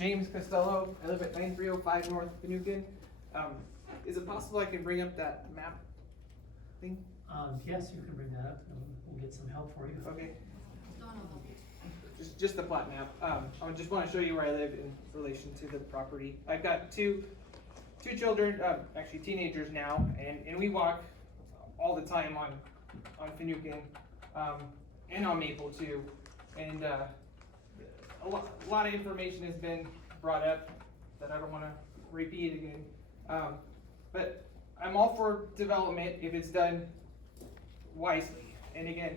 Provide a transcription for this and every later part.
James Costello. I live at 9305 North Finucane. Is it possible I can bring up that map thing? Yes, you can bring that up, and we'll get some help for you. Okay. Just the plat map. I just want to show you where I live in relation to the property. I've got two children, actually teenagers now, and we walk all the time on Finucane, and on Maple too. And a lot of information has been brought up that I don't want to repeat again. But I'm all for development if it's done wisely. And again,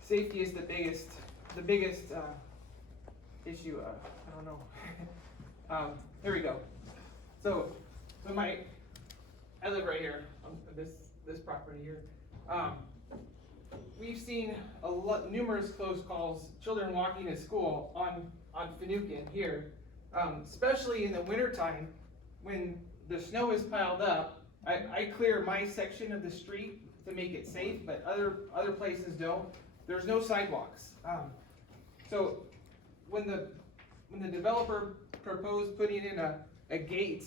safety is the biggest issue. I don't know. There we go. So I live right here on this property here. We've seen numerous close calls, children walking to school on Finucane here, especially in the wintertime when the snow is piled up. I clear my section of the street to make it safe, but other places don't. There's no sidewalks. So when the developer proposed putting in a gate,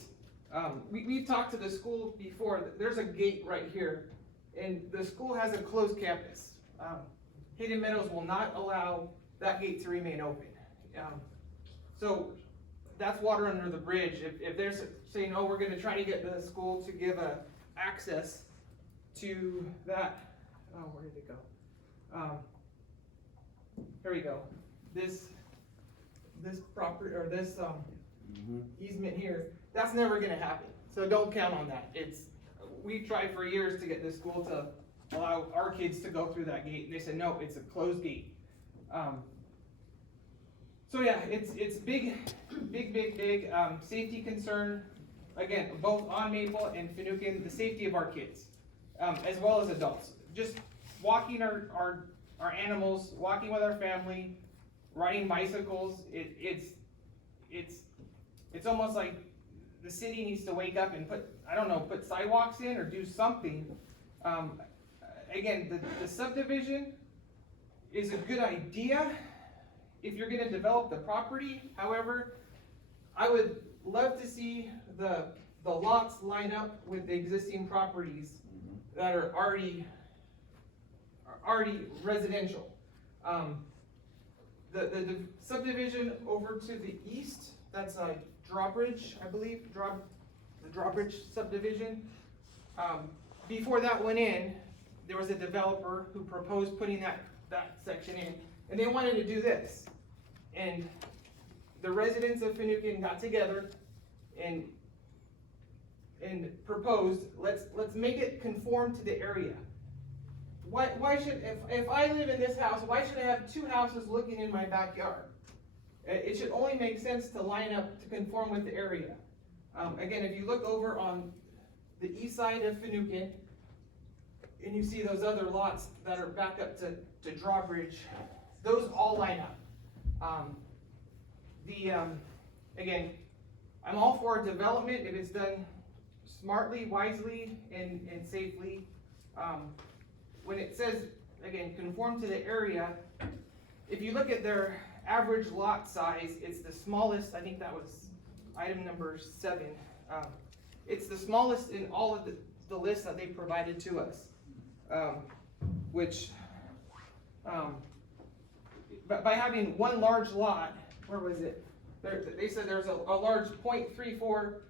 we've talked to the school before. There's a gate right here, and the school has a closed campus. Hayden Meadows will not allow that gate to remain open. So that's water under the bridge. If they're saying, oh, we're going to try to get the school to give access to that, oh, where did it go? Here we go. This property, or this easement here, that's never going to happen. So don't count on that. We've tried for years to get the school to allow our kids to go through that gate, and they said no, it's a closed gate. So yeah, it's big safety concern. Again, both on Maple and Finucane, the safety of our kids, as well as adults. Just walking our animals, walking with our family, riding bicycles. It's almost like the city needs to wake up and put sidewalks in or do something. Again, the subdivision is a good idea if you're going to develop the property. However, I would love to see the lots line up with the existing properties that are already residential. The subdivision over to the east, that's Drawbridge, I believe, the Drawbridge subdivision. Before that went in, there was a developer who proposed putting that section in, and they wanted to do this. And the residents of Finucane got together and proposed, let's make it conform to the area. Why should, if I live in this house, why should I have two houses looking in my backyard? It should only make sense to line up to conform with the area. Again, if you look over on the east side of Finucane, and you see those other lots that are back up to Drawbridge, those all line up. Again, I'm all for development if it's done smartly, wisely, and safely. When it says, again, conform to the area, if you look at their average lot size, it's the smallest. I think that was item number 7. It's the smallest in all of the lists that they provided to us. But by having one large lot, where was it? They said there's a large 0.34.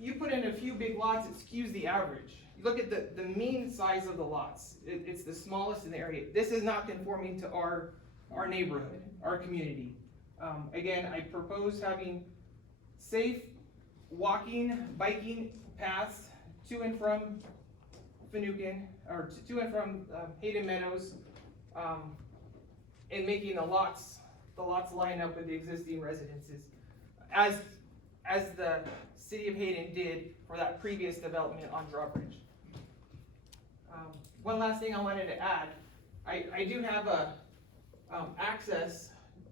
You put in a few big lots, it skews the average. You look at the mean size of the lots. It's the smallest in the area. This is not conforming to our neighborhood, our community. Again, I propose having safe walking, biking paths to and from Finucane, or to and from Hayden Meadows, and making the lots line up with the existing residences, as the city of Hayden did for that previous development on Drawbridge. One last thing I wanted to add, I do have access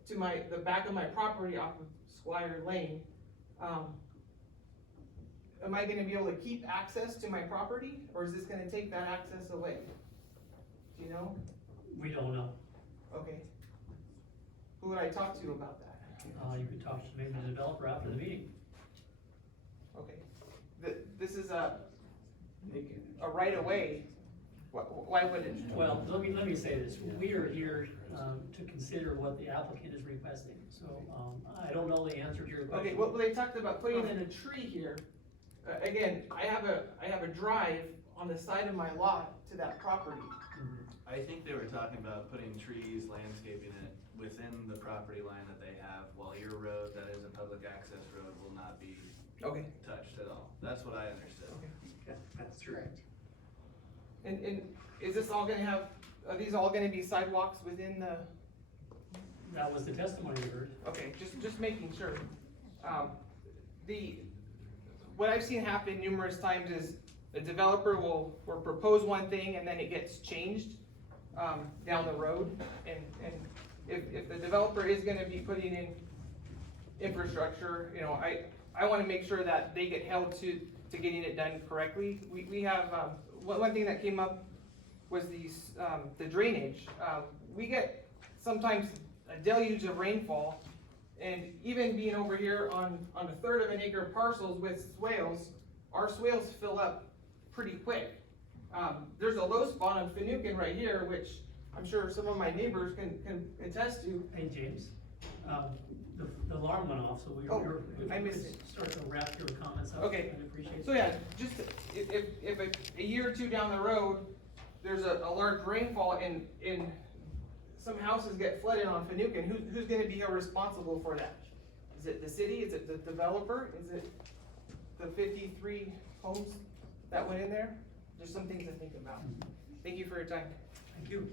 to the back of my property off of Squire Lane. Am I going to be able to keep access to my property, or is this going to take that access away? Do you know? We don't know. Okay. Who would I talk to about that? You could talk to maybe the developer after the meeting. Okay. This is a right of way. Why would it? Well, let me say this, we are here, to consider what the applicant is requesting, so, I don't know the answer to your question. Okay, well, they talked about putting in a tree here. Again, I have a drive on the side of my lot to that property. I think they were talking about putting trees, landscaping it within the property line that they have, while your road, that is a public access road, will not be Okay. touched at all. That's what I understood. Okay. That's true. And is this all gonna have, are these all gonna be sidewalks within the, That was the testimony we heard. okay, just making sure. What I've seen happen numerous times is the developer will propose one thing and then it gets changed, down the road. And if the developer is gonna be putting in infrastructure, you know, I wanna make sure that they get held to getting it done correctly. We have, one thing that came up was the drainage. We get sometimes a deluge of rainfall, and even being over here on a third of an acre parcels with swales, our swales fill up pretty quick. There's a low spot on Finucane right here, which I'm sure some of my neighbors can attest to. Hey, James, the alarm went off, so Oh, if I we missed could it. start to wrap your comments up. Okay. I'd appreciate it. So yeah, just if a year or two down the road, there's a large rainfall and some houses get flooded on Finucane, who's gonna be held responsible for that? Is it the city, is it the developer, is it the 53 homes that went in there? Just some things to think about. Thank you for your time. Thank you.